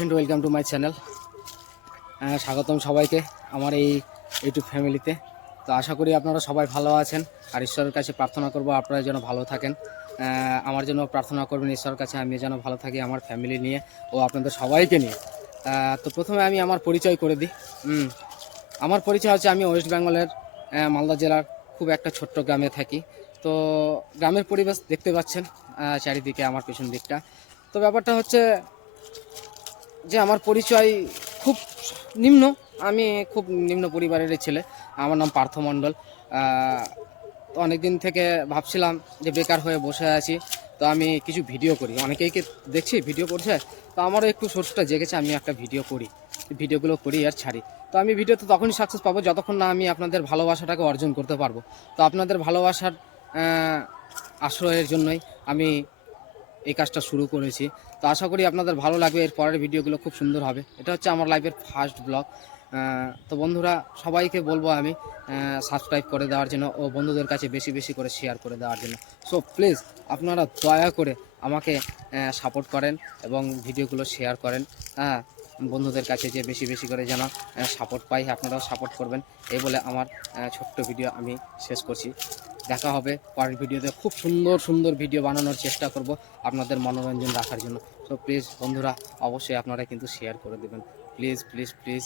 Friend, welcome to my channel. স্বাগতম সবাইকে আমার এই ইউটিউব ফ্যামিলিতে। তো আশা করি আপনারা সবাই ভালো আছেন, আর ঈশ্বরের কাছে প্রার্থনা করব আপনারা যেন ভালো থাকেন। আমার জন্য প্রার্থনা করবেন ঈশ্বরের কাছে, আমি যেন ভালো থাকি আমার ফ্যামিলি নিয়ে ও আপনাদের সবাইকে নিয়ে। তো প্রথমে আমি আমার পরিচয় করে দিই। আমার পরিচয় হচ্ছে, আমি ওয়েস্ট বেঙ্গলের মালদা জেলার খুব একটা ছোট্ট গ্রামে থাকি। তো গ্রামের পরিবেশ দেখতে পাচ্ছেন চারিদিকে আমার পেছন দিকটা। তো ব্যাপারটা হচ্ছে যে আমার পরিচয় খুব নিম্ন, আমি খুব নিম্ন পরিবারের ছেলে। আমার নাম পার্থ মণ্ডল। তো অনেক দিন থেকে ভাবছিলাম যে বেকার হয়ে বসে আছি, তো আমি কিছু ভিডিও করি। অনেকেইকে দেখছি ভিডিও করছে, তো আমারও একটু সোর্সটা জেগেছে, আমি একটা ভিডিও করি, ভিডিওগুলো করি আর ছাড়ি। তো আমি ভিডিওতে তখনই সাকসেস পাবো যতক্ষণ না আমি আপনাদের ভালোবাসাটাকে অর্জন করতে পারবো। তো আপনাদের ভালোবাসার আশ্রয়ের জন্যই আমি এই কাজটা শুরু করেছি। তো আশা করি আপনাদের ভালো লাগবে, এর পরের ভিডিওগুলো খুব সুন্দর হবে। এটা হচ্ছে আমার লাইফের ফার্স্ট ব্লগ। তো বন্ধুরা, সবাইকে বলবো আমি সাবস্ক্রাইব করে দেওয়ার জন্য ও বন্ধুদের কাছে বেশি বেশি করে শেয়ার করে দেওয়ার জন্য। সো প্লিজ আপনারা দয়া করে আমাকে সাপোর্ট করেন এবং ভিডিওগুলো শেয়ার করেন। বন্ধুদের কাছে যে বেশি বেশি করে যেন সাপোর্ট পাই, আপনারাও সাপোর্ট করবেন। এই বলে আমার ছোট্ট ভিডিও আমি শেষ করছি। দেখা হবে পরের ভিডিওতে, খুব সুন্দর সুন্দর ভিডিও বানানোর চেষ্টা করব আপনাদের মনোরঞ্জন রাখার জন্য। তো প্লিজ বন্ধুরা, অবশ্যই আপনারা কিন্তু শেয়ার করে দেবেন, প্লিজ প্লিজ প্লিজ।